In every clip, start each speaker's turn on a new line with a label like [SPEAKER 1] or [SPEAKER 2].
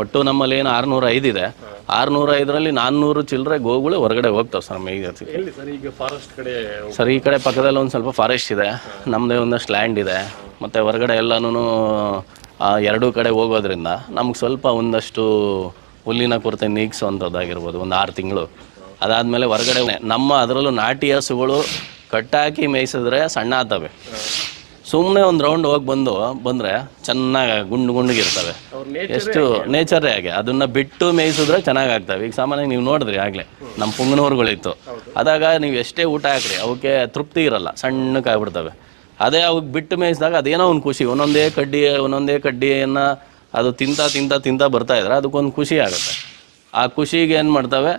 [SPEAKER 1] ಒಟ್ಟು ನಮ್ಮಲ್ಲಿ ಏನು ಆರುನೂರ ಐದಿದೆ ಆರುನೂರ ಐದರಲ್ಲಿ ನಾನ್ನೂರು ಚಿಲ್ಲರೆ ಗೋಗಳು ಹೊರಗಡೆ ಹೋಗ್ತಾವೆ ಸರ್
[SPEAKER 2] ಈಗ ಫಾರೆಸ್ಟ್ ಕಡೆ
[SPEAKER 1] ಸರ್ ಈ ಕಡೆ ಪಕ್ಕದಲ್ಲಿ ಒಂದು ಸ್ವಲ್ಪ ಫಾರೆಸ್ಟ್ ಇದೆ. ನಮ್ಮದೇ ಒಂದಷ್ಟು ಲ್ಯಾಂಡ್ ಇದೆ. ಮತ್ತು ಹೊರಗಡೆ ಎಲ್ಲನೂ ಎರಡೂ ಕಡೆ ಹೋಗೋದ್ರಿಂದ ನಮ್ಗೆ ಸ್ವಲ್ಪ ಒಂದಷ್ಟು ಹುಲ್ಲಿನ ಕೊರತೆ ನೀಗಿಸುವಂಥದ್ದಾಗಿರ್ಬೋದು ಒಂದು ಆರು ತಿಂಗಳು. ಅದಾದಮೇಲೆ ಹೊರಗಡೆ ನಮ್ಮ ಅದರಲ್ಲೂ ನಾಟಿ ಹಸುಗಳು ಕಟ್ಟಾಕಿ ಮೇಯಿಸಿದ್ರೆ ಸಣ್ಣ ಆಗ್ತವೆ ಸುಮ್ಮನೆ ಒಂದು ರೌಂಡ್ ಹೋಗಿ ಬಂದು ಬಂದರೆ ಚೆನ್ನಾಗಿ ಗುಂಡು ಗುಂಡಿಗಿರ್ತವೆ. ಎಷ್ಟು ನೇಚರೇ ಹಾಗೆ. ಅದನ್ನು ಬಿಟ್ಟು ಮೇಯಿಸಿದ್ರೆ ಚೆನ್ನಾಗಿ ಆಗ್ತವೆ ಈಗ ಸಾಮಾನ್ಯವಾಗಿ ನೀವು ನೋಡಿದ್ರಿ ಆಗಲೇ ನಮ್ಮ ಪುಂಗನೂರುಗಳಿತ್ತು. ಅದಾಗ ನೀವು ಎಷ್ಟೇ ಊಟ ಹಾಕ್ರಿ ಅವಕ್ಕೆ ತೃಪ್ತಿ ಇರಲ್ಲ ಸಣ್ಣಕ್ಕೆ ಆಗ್ಬಿಡ್ತವೆ. ಅದೇ ಅವಕ್ಕೆ ಬಿಟ್ಟು ಮೇಯಿಸಿದಾಗ ಅದೇನೋ ಒಂದು ಖುಷಿ ಒಂದೊಂದೇ ಕಡ್ಡಿ ಒಂದೊಂದೇ ಕಡ್ಡಿಯನ್ನು ಅದು ತಿಂತ ತಿಂತ ತಿಂತ ಬರ್ತಾ ಇದ್ರೆ ಅದಕ್ಕೊಂದು ಖುಷಿ ಆಗುತ್ತೆ. ಆ ಖುಷಿಗೆ ಏನು ಮಾಡ್ತವೆ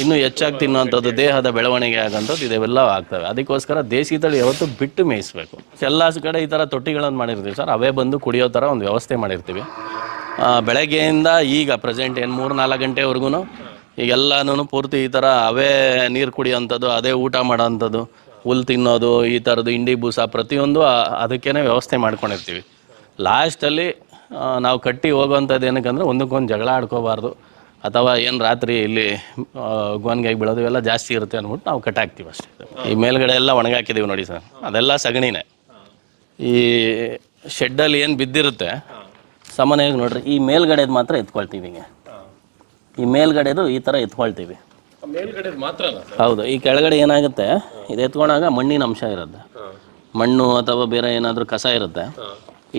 [SPEAKER 1] ಇನ್ನೂ ಹೆಚ್ಚಾಗಿ ತಿನ್ನುವಂಥದ್ದು ದೇಹದ ಬೆಳವಣಿಗೆ ಆಗೋಂಥದ್ದು ಇದೆಲ್ಲ ಆಗ್ತವೆ. ಅದಕ್ಕೋಸ್ಕರ ದೇಸಿ ತಳಿ ಯಾವತ್ತು ಬಿಟ್ಟು ಮೇಯಿಸ್ಬೇಕು. ಎಲ್ಲ ಕಡೆ ಈ ಥರ ತೊಟ್ಟಿಗಳನ್ನು ಮಾಡಿರ್ತೀವಿ ಸರ್. ಅವೇ ಬಂದು ಕುಡಿಯೋ ಥರ ಒಂದು ವ್ಯವಸ್ಥೆ ಮಾಡಿರ್ತೀವಿ. ಬೆಳಗ್ಗೆಯಿಂದ ಈಗ ಪ್ರೆಸೆಂಟ್ ಏನು ಮೂರು ನಾಲ್ಕು ಗಂಟೆವರೆಗೂ ಈಗೆಲ್ಲನೂ ಪೂರ್ತಿ ಈ ಥರ ಅವೇ ನೀರು ಕುಡಿಯೋಂಥದ್ದು ಅದೇ ಊಟ ಮಾಡೋವಂಥದ್ದು, ಹುಲ್ ತಿನ್ನೋದು, ಈ ಥರದ್ದು ಇಂಡಿ ಬೂಸ ಪ್ರತಿಯೊಂದು ಅದಕ್ಕೇ ವ್ಯವಸ್ಥೆ ಮಾಡ್ಕೊಂಡಿರ್ತೀವಿ. ಲಾಸ್ಟಲ್ಲಿ ನಾವು ಕಟ್ಟಿ ಹೋಗುವಂಥದ್ದು ಏನಕ್ಕಂದ್ರೆ ಒಂದಕ್ಕೊಂದು ಜಗಳ ಆಡ್ಕೋಬಾರ್ದು. ಅಥವಾ ಏನು ರಾತ್ರಿ ಇಲ್ಲಿ ಗೋನ್ಗಾಗಿ ಬೀಳೋದು ಇವೆಲ್ಲ ಜಾಸ್ತಿ ಇರುತ್ತೆ ಅಂದ್ಬಿಟ್ಟು ನಾವು ಕಟ್ಟಾಕ್ತೀವಿ ಅಷ್ಟೇ ಈ ಮೇಲ್ಗಡೆ ಎಲ್ಲ ಒಣಗಾಕಿದ್ದೀವಿ ನೋಡಿ ಸರ್. ಅದೆಲ್ಲ ಸಗಣಿನೇ. ಈ ಶೆಡ್ಡಲ್ಲಿ ಏನು ಬಿದ್ದಿರುತ್ತೆ ಸಾಮಾನ್ಯವಾಗಿ ನೋಡ್ರಿ ಈ ಮೇಲ್ಗಡೆದು ಮಾತ್ರ ಎತ್ಕೊಳ್ತೀವಿ ಹಿಂಗೆ. ಈ ಮೇಲ್ಗಡೆದು ಈ ಥರ ಎತ್ಕೊಳ್ತೀವಿ.
[SPEAKER 2] ಮಾತ್ರ
[SPEAKER 1] ಹೌದು ಈ ಕೆಳಗಡೆ ಏನಾಗುತ್ತೆ ಇದು ಎತ್ಕೊಂಡಾಗ ಮಣ್ಣಿನ ಅಂಶ ಇರುತ್ತೆ. ಮಣ್ಣು ಅಥವಾ ಬೇರೆ ಏನಾದರೂ ಕಸ ಇರುತ್ತೆ.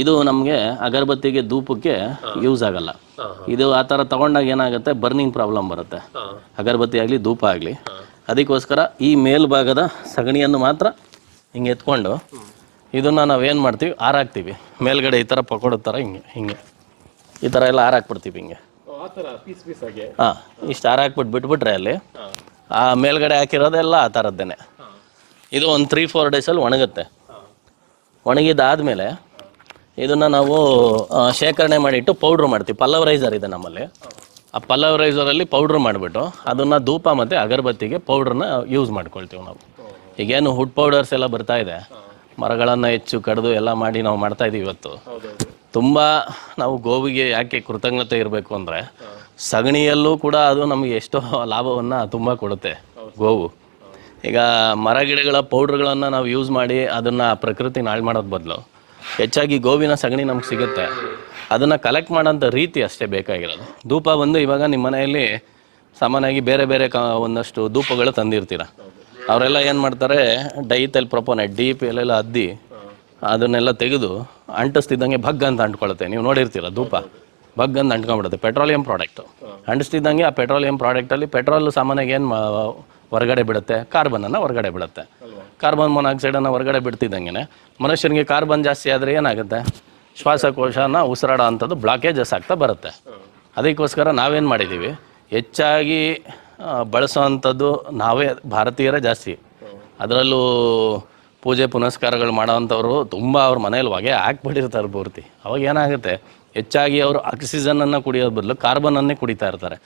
[SPEAKER 1] ಇದು ನಮಗೆ ಅಗರಬತ್ತಿಗೆ ಧೂಪಕ್ಕೆ ಯೂಸ್ ಆಗಲ್ಲ. ಇದು ಆ ಥರ ತಗೊಂಡಾಗ ಏನಾಗುತ್ತೆ? ಬರ್ನಿಂಗ್ ಪ್ರಾಬ್ಲಮ್ ಬರುತ್ತೆ. ಅಗರಬತ್ತಿ ಆಗಲಿ ಧೂಪ ಆಗಲಿ. ಅದಕ್ಕೋಸ್ಕರ ಈ ಮೇಲ್ಭಾಗದ ಸಗಣಿಯನ್ನು ಮಾತ್ರ ಹಿಂಗೆ ಎತ್ಕೊಂಡು ಇದನ್ನು ನಾವೇನು ಮಾಡ್ತೀವಿ? ಆರಾಕ್ತೀವಿ. ಮೇಲ್ಗಡೆ ಈ ಥರ ಪಕೋಡೋ ಥರ ಹಿಂಗೆ ಹಿಂಗೆ. ಈ ಥರ ಎಲ್ಲ ಆರಾಕ್ಬಿಡ್ತೀವಿ ಹಿಂಗೆ. ಹಾಂ ಇಷ್ಟು ಆರಾಕ್ಬಿಟ್ಟು ಬಿಟ್ಬಿಟ್ರೆ ಅಲ್ಲಿ ಆ ಮೇಲ್ಗಡೆ ಹಾಕಿರೋದೆಲ್ಲ ಆ ಥರದ್ದೇನೆ. ಇದು ಒಂದು ತ್ರೀ ಫೋರ್ ಡೇಸಲ್ಲಿ ಒಣಗುತ್ತೆ. ಒಣಗಿದಾದ್ಮೇಲೆ ಇದನ್ನು ನಾವು ಶೇಖರಣೆ ಮಾಡಿಟ್ಟು ಪೌಡ್ರ್ ಮಾಡ್ತೀವಿ. ಪಲ್ಲವ್ ರೈಸರ್ ಇದೆ ನಮ್ಮಲ್ಲಿ. ಆ ಪಲ್ಲವ್ ರೈಸರಲ್ಲಿ ಪೌಡ್ರ್ ಮಾಡಿಬಿಟ್ಟು ಅದನ್ನು ಧೂಪ ಮತ್ತು ಅಗರಬತ್ತಿಗೆ ಪೌಡ್ರನ್ನ ಯೂಸ್ ಮಾಡ್ಕೊಳ್ತೀವಿ ನಾವು. ಈಗೇನು ಹುಡ್ ಪೌಡರ್ಸ್ ಎಲ್ಲ ಬರ್ತಾ ಇದೆ. ಮರಗಳನ್ನು ಹೆಚ್ಚು ಕಡಿದು ಎಲ್ಲ ಮಾಡಿ ನಾವು ಮಾಡ್ತಾ ಇದೀವಿ ಇವತ್ತು. ತುಂಬ ನಾವು ಗೋವಿಗೆ ಯಾಕೆ ಕೃತಜ್ಞತೆ ಇರಬೇಕು ಅಂದರೆ, ಸಗಣಿಯಲ್ಲೂ ಕೂಡ ಅದು ನಮಗೆ ಎಷ್ಟೋ ಲಾಭವನ್ನು ತುಂಬ ಕೊಡುತ್ತೆ ಗೋವು. ಈಗ ಮರ ಗಿಡಗಳ ಪೌಡ್ರ್ಗಳನ್ನು ನಾವು ಯೂಸ್ ಮಾಡಿ ಅದನ್ನು ಪ್ರಕೃತಿ ನಾಳು ಮಾಡೋದು ಬದಲು. ಹೆಚ್ಚಾಗಿ ಗೋವಿನ ಸಗಣಿ ನಮ್ಗೆ ಸಿಗುತ್ತೆ. ಅದನ್ನು ಕಲೆಕ್ಟ್ ಮಾಡೋಂಥ ರೀತಿ ಅಷ್ಟೇ ಬೇಕಾಗಿರೋದು. ಧೂಪ ಬಂದು ಇವಾಗ ನಿಮ್ಮ ಮನೆಯಲ್ಲಿ ಸಾಮಾನ್ಯವಾಗಿ ಬೇರೆ ಬೇರೆ ಕ ಒಂದಷ್ಟು ಧೂಪಗಳು ತಂದಿರ್ತೀರ. ಅವರೆಲ್ಲ ಏನು ಮಾಡ್ತಾರೆ ಡೈತಲ್ಲಿ ಪ್ರೊಪೋನೆಟ್ ಪಿ ಎಲ್ಲೆಲ್ಲ ಅದ್ದಿ ಅದನ್ನೆಲ್ಲ ತೆಗೆದು ಅಂಟಿಸ್ತಿದ್ದಂಗೆ ಭಗ್ ಅಂತ ಅಂಟ್ಕೊಳುತ್ತೆ. ನೀವು ನೋಡಿರ್ತೀರ ಧೂಪ. ಭಗ್ ಅಂತ ಅಂಟ್ಕೊಂಡ್ಬಿಡುತ್ತೆ. ಪೆಟ್ರೋಲಿಯಂ ಪ್ರಾಡಕ್ಟು ಅಂಟಿಸ್ತಿದ್ದಂಗೆ ಆ ಪೆಟ್ರೋಲಿಯಂ ಪ್ರಾಡಕ್ಟಲ್ಲಿ ಪೆಟ್ರೋಲ್ ಸಾಮಾನ್ಯವಾಗಿ ಏನು ಹೊರಗಡೆ ಬಿಡುತ್ತೆ? ಕಾರ್ಬನನ್ನು ಹೊರಗಡೆ ಬಿಡುತ್ತೆ. ಕಾರ್ಬನ್ ಮೊನಾಕ್ಸೈಡನ್ನು ಹೊರಗಡೆ ಬಿಡ್ತಿದ್ದಂಗೆ ಮನುಷ್ಯನಿಗೆ ಕಾರ್ಬನ್ ಜಾಸ್ತಿ ಆದರೆ ಏನಾಗುತ್ತೆ? ಶ್ವಾಸಕೋಶನ ಉಸಿರಾಡೋ ಅಂಥದ್ದು ಬ್ಲಾಕೇಜಸ್ ಆಗ್ತಾ ಬರುತ್ತೆ. ಅದಕ್ಕೋಸ್ಕರ ನಾವೇನು ಮಾಡಿದ್ದೀವಿ ಹೆಚ್ಚಾಗಿ ಬಳಸೋ ಬಳಸೋವಂಥದ್ದು ನಾವೇ, ಭಾರತೀಯರೇ ಜಾಸ್ತಿ. ಅದರಲ್ಲೂ ಪೂಜೆ ಪುನಸ್ಕಾರಗಳು ಮಾಡೋವಂಥವ್ರು ತುಂಬ ಅವ್ರ ಮನೇಲಿ ಹೊಗೆ ಹಾಕ್ಬಿಟ್ಟಿರ್ತಾರೆ ಪೂರ್ತಿ. ಅವಾಗ ಏನಾಗುತ್ತೆ? ಹೆಚ್ಚಾಗಿ ಅವರು ಆಕ್ಸಿಜನನ್ನು ಕುಡಿಯೋ ಬದಲು ಕಾರ್ಬನನ್ನೇ ಕುಡಿತಾ ಇರ್ತಾರೆ.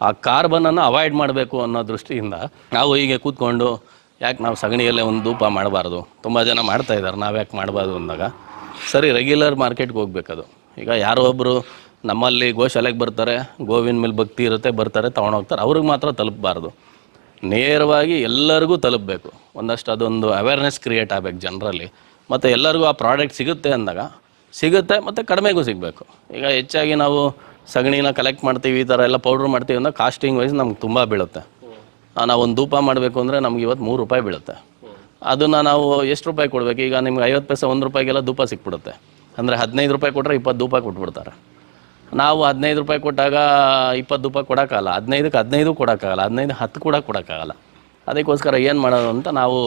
[SPEAKER 1] ಆ ಕಾರ್ಬನನ್ನು ಅವಾಯ್ಡ್ ಮಾಡಬೇಕು ಅನ್ನೋ ದೃಷ್ಟಿಯಿಂದ ನಾವು ಹೀಗೆ ಕೂತ್ಕೊಂಡು ಯಾಕೆ ನಾವು ಸಗಣಿಯಲ್ಲೇ ಒಂದು ಧೂಪ ಮಾಡಬಾರ್ದು? ತುಂಬ ಜನ ಮಾಡ್ತಾ ಇದ್ದಾರೆ, ನಾವು ಯಾಕೆ ಮಾಡಬಾರ್ದು ಅಂದಾಗ. ಸರಿ ರೆಗ್ಯುಲರ್ ಮಾರ್ಕೆಟ್ಗೆ ಹೋಗ್ಬೇಕದು. ಈಗ ಯಾರೋ ಒಬ್ಬರು ನಮ್ಮಲ್ಲಿ ಗೋಶಾಲೆಗೆ ಬರ್ತಾರೆ, ಗೋವಿನ ಮೇಲೆ ಭಕ್ತಿ ಇರುತ್ತೆ, ಬರ್ತಾರೆ ತೊಗೊಂಡೋಗ್ತಾರೆ ಅವ್ರಿಗೆ ಮಾತ್ರ ತಲುಪಬಾರ್ದು. ನೇರವಾಗಿ ಎಲ್ಲರಿಗೂ ತಲುಪಬೇಕು. ಒಂದಷ್ಟು ಅದೊಂದು ಅವೇರ್ನೆಸ್ ಕ್ರಿಯೇಟ್ ಆಗಬೇಕು ಜನರಲ್ಲಿ. ಮತ್ತು ಎಲ್ಲರಿಗೂ ಆ ಪ್ರಾಡಕ್ಟ್ ಸಿಗುತ್ತೆ ಅಂದಾಗ, ಸಿಗುತ್ತೆ ಮತ್ತು ಕಡಿಮೆಗೂ ಸಿಗಬೇಕು. ಈಗ ಹೆಚ್ಚಾಗಿ ನಾವು ಸಗಣಿನ ಕಲೆಕ್ಟ್ ಮಾಡ್ತೀವಿ, ಈ ಥರ ಎಲ್ಲ ಪೌಡ್ರ್ ಮಾಡ್ತೀವಿ ಅಂದಾಗ ಕಾಸ್ಟಿಂಗ್ ವೈಸ್ ನಮ್ಗೆ ತುಂಬ ಬೀಳುತ್ತೆ. ನಾವು ಒಂದು ಧೂಪ ಮಾಡಬೇಕು ಅಂದರೆ ನಮ್ಗೆ ಇವತ್ತು ಮೂರು ರೂಪಾಯಿ ಬೀಳುತ್ತೆ. ಅದನ್ನು ನಾವು ಎಷ್ಟು ರೂಪಾಯಿ ಕೊಡಬೇಕು? ಈಗ ನಿಮ್ಗೆ ಐವತ್ತು ಪೈಸೆ ಒಂದು ರೂಪಾಯಿಗೆಲ್ಲ ಧೂಪ ಸಿಕ್ಬಿಡುತ್ತೆ. ಅಂದರೆ ಹದಿನೈದು ರೂಪಾಯಿ ಕೊಟ್ಟರೆ ಇಪ್ಪತ್ತು ಧೂಪ ಕೊಟ್ಬಿಡ್ತಾರೆ. ನಾವು ಹದಿನೈದು ರೂಪಾಯಿ ಕೊಟ್ಟಾಗ ಇಪ್ಪತ್ತು ರೂಪಾಯಿ ಕೊಡೋಕ್ಕಾಗಲ್ಲ. ಹದಿನೈದಕ್ಕೆ ಹದಿನೈದು ಕೊಡೋಕ್ಕಾಗಲ್ಲ. ಹದಿನೈದು ಹತ್ತು ಕೂಡ ಕೊಡೋಕ್ಕಾಗಲ್ಲ. ಅದಕ್ಕೋಸ್ಕರ ಏನು ಮಾಡೋದು ಅಂತ ನಾವು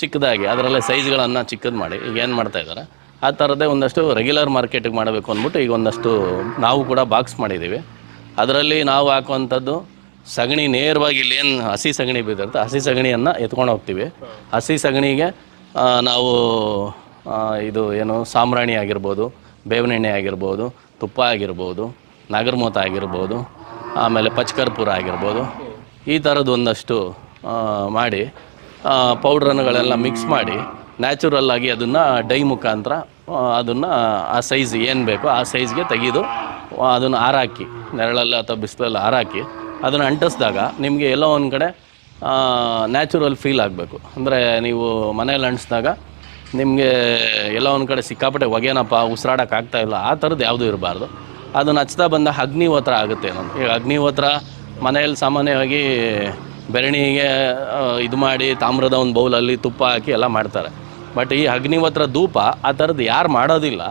[SPEAKER 1] ಚಿಕ್ಕದಾಗಿ ಅದರಲ್ಲೇ ಸೈಜ್ಗಳನ್ನು ಚಿಕ್ಕದು ಮಾಡಿ ಈಗ ಏನು ಮಾಡ್ತಾ ಇದ್ದಾರೆ ಆ ಥರದ್ದೇ ಒಂದಷ್ಟು ರೆಗ್ಯುಲರ್ ಮಾರ್ಕೆಟಿಗೆ ಮಾಡಬೇಕು ಅಂದ್ಬಿಟ್ಟು ಈಗ ಒಂದಷ್ಟು ನಾವು ಕೂಡ ಬಾಕ್ಸ್ ಮಾಡಿದ್ದೀವಿ ಅದರಲ್ಲಿ ನಾವು ಹಾಕುವಂಥದ್ದು ಸಗಣಿ ನೇರವಾಗಿ ಇಲ್ಲೇನು ಹಸಿ ಸಗಣಿ ಬಿದ್ದಿರುತ್ತೆ, ಹಸಿ ಸಗಣಿಯನ್ನು ಎತ್ಕೊಂಡು ಹೋಗ್ತೀವಿ. ಹಸಿ ಸಗಣಿಗೆ ನಾವು ಇದು ಏನು ಸಾಂಬ್ರಾಣಿ ಆಗಿರ್ಬೋದು, ಬೇವಿನೆಣ್ಣೆ ಆಗಿರ್ಬೋದು, ತುಪ್ಪ ಆಗಿರ್ಬೋದು, ನಾಗರಮೋತ ಆಗಿರ್ಬೋದು, ಆಮೇಲೆ ಪಚ್ಕರ್ಪುರ ಆಗಿರ್ಬೋದು, ಈ ಥರದ್ದು ಒಂದಷ್ಟು ಮಾಡಿ ಪೌಡ್ರನ್ನುಗಳೆಲ್ಲ ಮಿಕ್ಸ್ ಮಾಡಿ ನ್ಯಾಚುರಲ್ಲಾಗಿ ಅದನ್ನು ಡೈ ಮುಖಾಂತರ ಅದನ್ನು ಆ ಸೈಜ್ ಏನು ಬೇಕೋ ಆ ಸೈಜ್ಗೆ ತೆಗೆದು, ಅದನ್ನು ಆರಾಕಿ, ನೆರಳಲ್ಲಿ ಅಥವಾ ಬಿಸಿಲಲ್ಲಿ ಹಾರಾಕಿ ಅದನ್ನು ಅಂಟಿಸಿದಾಗ ನಿಮಗೆ ಎಲ್ಲೋ ಒಂದು ಕಡೆ ನ್ಯಾಚುರಲ್ ಫೀಲ್ ಆಗಬೇಕು. ಅಂದರೆ ನೀವು ಮನೇಲಿ ಅಂಟಿಸಿದಾಗ ನಿಮಗೆ ಎಲ್ಲ ಒಂದು ಕಡೆ ಸಿಕ್ಕಾಪಟ್ಟೆ ಹೊಗೆನಪ್ಪ ಉಸಿರಾಡೋಕ್ಕಾಗ್ತಾ ಇಲ್ಲ, ಆ ಥರದ್ದು ಯಾವುದೂ ಇರಬಾರ್ದು. ಅದನ್ನು ಹಚ್ತಾ ಬಂದ ಅಗ್ನಿಹೋತ್ರ ಆಗುತ್ತೆ ನಾನು ಈಗ ಅಗ್ನಿಹೋತ್ರ ಮನೆಯಲ್ಲಿ ಸಾಮಾನ್ಯವಾಗಿ ಬೆರಣಿಗೆ ಇದು ಮಾಡಿ ತಾಮ್ರದ ಒಂದು ಬೌಲಲ್ಲಿ ತುಪ್ಪ ಹಾಕಿ ಎಲ್ಲ ಮಾಡ್ತಾರೆ. ಬಟ್ ಈ ಅಗ್ನಿಹೋತ್ರ ಧೂಪ, ಆ ಥರದ್ದು ಯಾರು ಮಾಡೋದಿಲ್ಲ,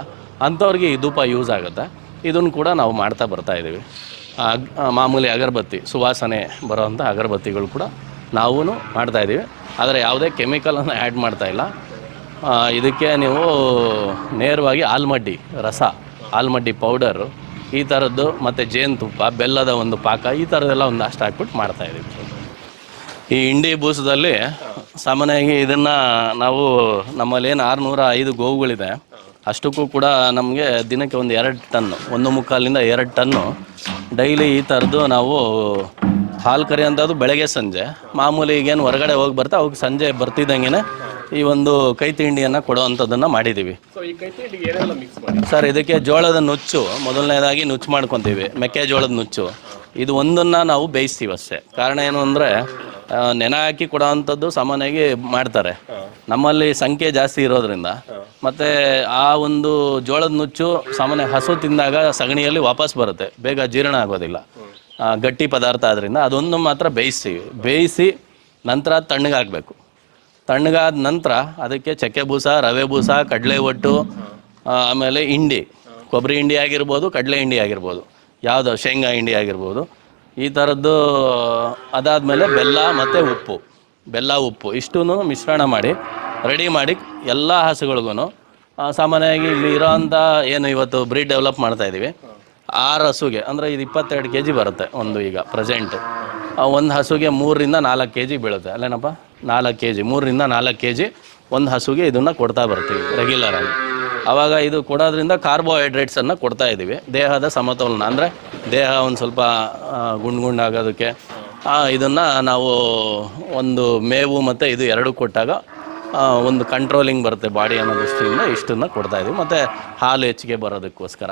[SPEAKER 1] ಅಂಥವ್ರಿಗೆ ಈ ಧೂಪ ಯೂಸ್ ಆಗುತ್ತೆ. ಇದನ್ನು ಕೂಡ ನಾವು ಮಾಡ್ತಾ ಬರ್ತಾ ಇದ್ದೀವಿ ಆ ಅಗ್- ಆ ಮಾಮೂಲಿ ಅಗರಬತ್ತಿ, ಸುವಾಸನೆ ಬರೋವಂಥ ಅಗರಬತ್ತಿಗಳು ಕೂಡ ನಾವೂ ಮಾಡ್ತಾಯಿದ್ದೀವಿ ಆದರೆ ಯಾವುದೇ ಕೆಮಿಕಲನ್ನು ಆ್ಯಡ್ ಮಾಡ್ತಾ ಇಲ್ಲ. ಇದಕ್ಕೆ ನೀವು ನೇರವಾಗಿ ಆಲ್ಮಡ್ಡಿ ರಸ, ಆಲ್ಮಡ್ಡಿ ಪೌಡರು, ಈ ಥರದ್ದು ಮತ್ತು ಜೇನುತುಪ್ಪ, ಬೆಲ್ಲದ ಒಂದು ಪಾಕ, ಈ ಥರದ್ದೆಲ್ಲ ಒಂದು ಅಷ್ಟು ಹಾಕ್ಬಿಟ್ಟು ಮಾಡ್ತಾಯಿದ್ದೀವಿ ಈ ಇಂಡಿ ಬೂಸದಲ್ಲಿ ಸಾಮಾನ್ಯವಾಗಿ ಇದನ್ನು ನಾವು ನಮ್ಮಲ್ಲಿ ಏನು ಆರುನೂರ ಐದು ಗೋವುಗಳಿದೆ. ಅಷ್ಟಕ್ಕೂ ಕೂಡ ನಮಗೆ ದಿನಕ್ಕೆ ಒಂದು ಎರಡು ಟನ್ನು, ಒಂದು ಮುಕ್ಕಾಲಿಂದ ಎರಡು ಟನ್ನು ಡೈಲಿ ಈ ಥರದ್ದು ನಾವು ಹಾಲು ಕರಿಯೋಂಥದ್ದು ಬೆಳಗ್ಗೆ ಸಂಜೆ. ಮಾಮೂಲಿ ಈಗೇನು ಹೊರಗಡೆ ಹೋಗಿ ಬರ್ತಾ ಅವಾಗ ಸಂಜೆ ಬರ್ತಿದ್ದಂಗೆ ಈ ಒಂದು ಕೈ ತಿಂಡಿಯನ್ನು ಕೊಡುವಂಥದ್ದನ್ನು ಮಾಡಿದ್ದೀವಿ. ಸರ್ ಇದಕ್ಕೆ ಜೋಳದ ನುಚ್ಚು ಮೊದಲನೇದಾಗಿ ನುಚ್ಚು ಮಾಡ್ಕೊತೀವಿ ಮೆಕ್ಕೆಜೋಳದ ನುಚ್ಚು. ಇದು ಒಂದನ್ನು ನಾವು ಬೇಯಿಸ್ತೀವಿ ಅಷ್ಟೇ. ಕಾರಣ ಏನು ಅಂದರೆ ನೆನೆ ಹಾಕಿ ಕೊಡೋವಂಥದ್ದು ಸಾಮಾನ್ಯವಾಗಿ ಮಾಡ್ತಾರೆ. ನಮ್ಮಲ್ಲಿ ಸಂಖ್ಯೆ ಜಾಸ್ತಿ ಇರೋದ್ರಿಂದ. ಮತ್ತು ಆ ಒಂದು ಜೋಳದ ನುಚ್ಚು ಸಾಮಾನ್ಯ ಹಸು ತಿಂದಾಗ ಸಗಣಿಯಲ್ಲಿ ವಾಪಸ್ ಬರುತ್ತೆ. ಬೇಗ ಜೀರ್ಣ ಆಗೋದಿಲ್ಲ. ಗಟ್ಟಿ ಪದಾರ್ಥ ಆದ್ದರಿಂದ ಅದೊಂದು ಮಾತ್ರ ಬೇಯಿಸ್ತೀವಿ. ಬೇಯಿಸಿ ನಂತರ ತಣ್ಣಗೆ ಹಾಕಬೇಕು ತಣ್ಣಗಾದ ನಂತರ ಅದಕ್ಕೆ ಚಕ್ಕೆ ಬೂಸ ರವೆ ಬೂಸ ಕಡಲೆ ಒಟ್ಟು ಆಮೇಲೆ ಹಿಂಡಿ. ಕೊಬ್ಬರಿ ಹಿಂಡಿ ಆಗಿರ್ಬೋದು ಕಡಲೆ ಹಿಂಡಿ ಆಗಿರ್ಬೋದು. ಯಾವುದು ಶೇಂಗಾ ಹಿಂಡಿ ಆಗಿರ್ಬೋದು. ಈ ಥರದ್ದು ಅದಾದಮೇಲೆ ಬೆಲ್ಲ ಮತ್ತು ಉಪ್ಪು. ಬೆಲ್ಲ ಉಪ್ಪು. ಇಷ್ಟೂ ಮಿಶ್ರಣ ಮಾಡಿ ರೆಡಿ ಮಾಡಿ ಎಲ್ಲ ಹಸುಗಳಿಗೂ ಸಾಮಾನ್ಯವಾಗಿ ಇಲ್ಲಿ ಇರೋಂಥ ಏನು ಇವತ್ತು ಬ್ರೀಡ್ ಡೆವಲಪ್ ಮಾಡ್ತಾ ಇದ್ದೀವಿ ಆರು ಹಸುಗೆ ಅಂದರೆ ಇದು ಇಪ್ಪತ್ತೆರಡು ಕೆ ಜಿ ಬರುತ್ತೆ ಒಂದು ಈಗ ಪ್ರೆಸೆಂಟ್. ಒಂದು ಹಸುಗೆ ಮೂರರಿಂದ ನಾಲ್ಕು ಕೆ ಜಿ ಬೀಳುತ್ತೆ. ಅಲ್ಲೇನಪ್ಪ? ನಾಲ್ಕು ಕೆ ಜಿ ಮೂರರಿಂದ ನಾಲ್ಕು ಕೆ ಜಿ ಒಂದು ಹಸುಗೆ ಇದನ್ನು ಕೊಡ್ತಾ ಬರ್ತೀವಿ ರೆಗ್ಯುಲರಾಗಿ ಆವಾಗ ಇದು ಕೊಡೋದ್ರಿಂದ ಕಾರ್ಬೋಹೈಡ್ರೇಟ್ಸನ್ನು ಕೊಡ್ತಾ ಇದ್ದೀವಿ ದೇಹದ ಸಮತೋಲನ, ಅಂದರೆ ದೇಹ ಒಂದು ಸ್ವಲ್ಪ ಗುಂಡ್ ಗುಂಡಾಗೋದಕ್ಕೆ ಇದನ್ನು ನಾವು ಒಂದು ಮೇವು ಮತ್ತು ಇದು ಎರಡು ಕೊಟ್ಟಾಗ ಒಂದು ಕಂಟ್ರೋಲಿಂಗ್ ಬರುತ್ತೆ ಬಾಡಿ ಅನ್ನೋ ದೃಷ್ಟಿಯಿಂದ ಇಷ್ಟನ್ನು ಕೊಡ್ತಾ ಇದೀವಿ. ಮತ್ತು ಹಾಲು ಹೆಚ್ಚಿಗೆ ಬರೋದಕ್ಕೋಸ್ಕರ.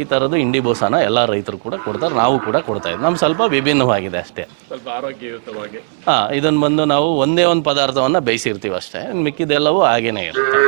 [SPEAKER 1] ಈ ಥರದ್ದು ಇಂಡಿ ಬೋಸಾನ ಎಲ್ಲ ರೈತರು ಕೂಡ ಕೊಡ್ತಾರೆ ನಾವು ಕೂಡ ಕೊಡ್ತಾ ಇದ್ದೀವಿ ನಮ್ಮ ಸ್ವಲ್ಪ ವಿಭಿನ್ನವಾಗಿದೆ ಅಷ್ಟೇ.
[SPEAKER 2] ಸ್ವಲ್ಪ ಆರೋಗ್ಯಯುತವಾಗಿ.
[SPEAKER 1] ಹಾಂ ಇದನ್ನು ಬಂದು ನಾವು ಒಂದೇ ಒಂದು ಪದಾರ್ಥವನ್ನು ಬೇಯಿಸಿರ್ತೀವಿ ಅಷ್ಟೇ. ಮಿಕ್ಕಿದೆಲ್ಲವೂ ಹಾಗೇನೇ ಇರುತ್ತೆ.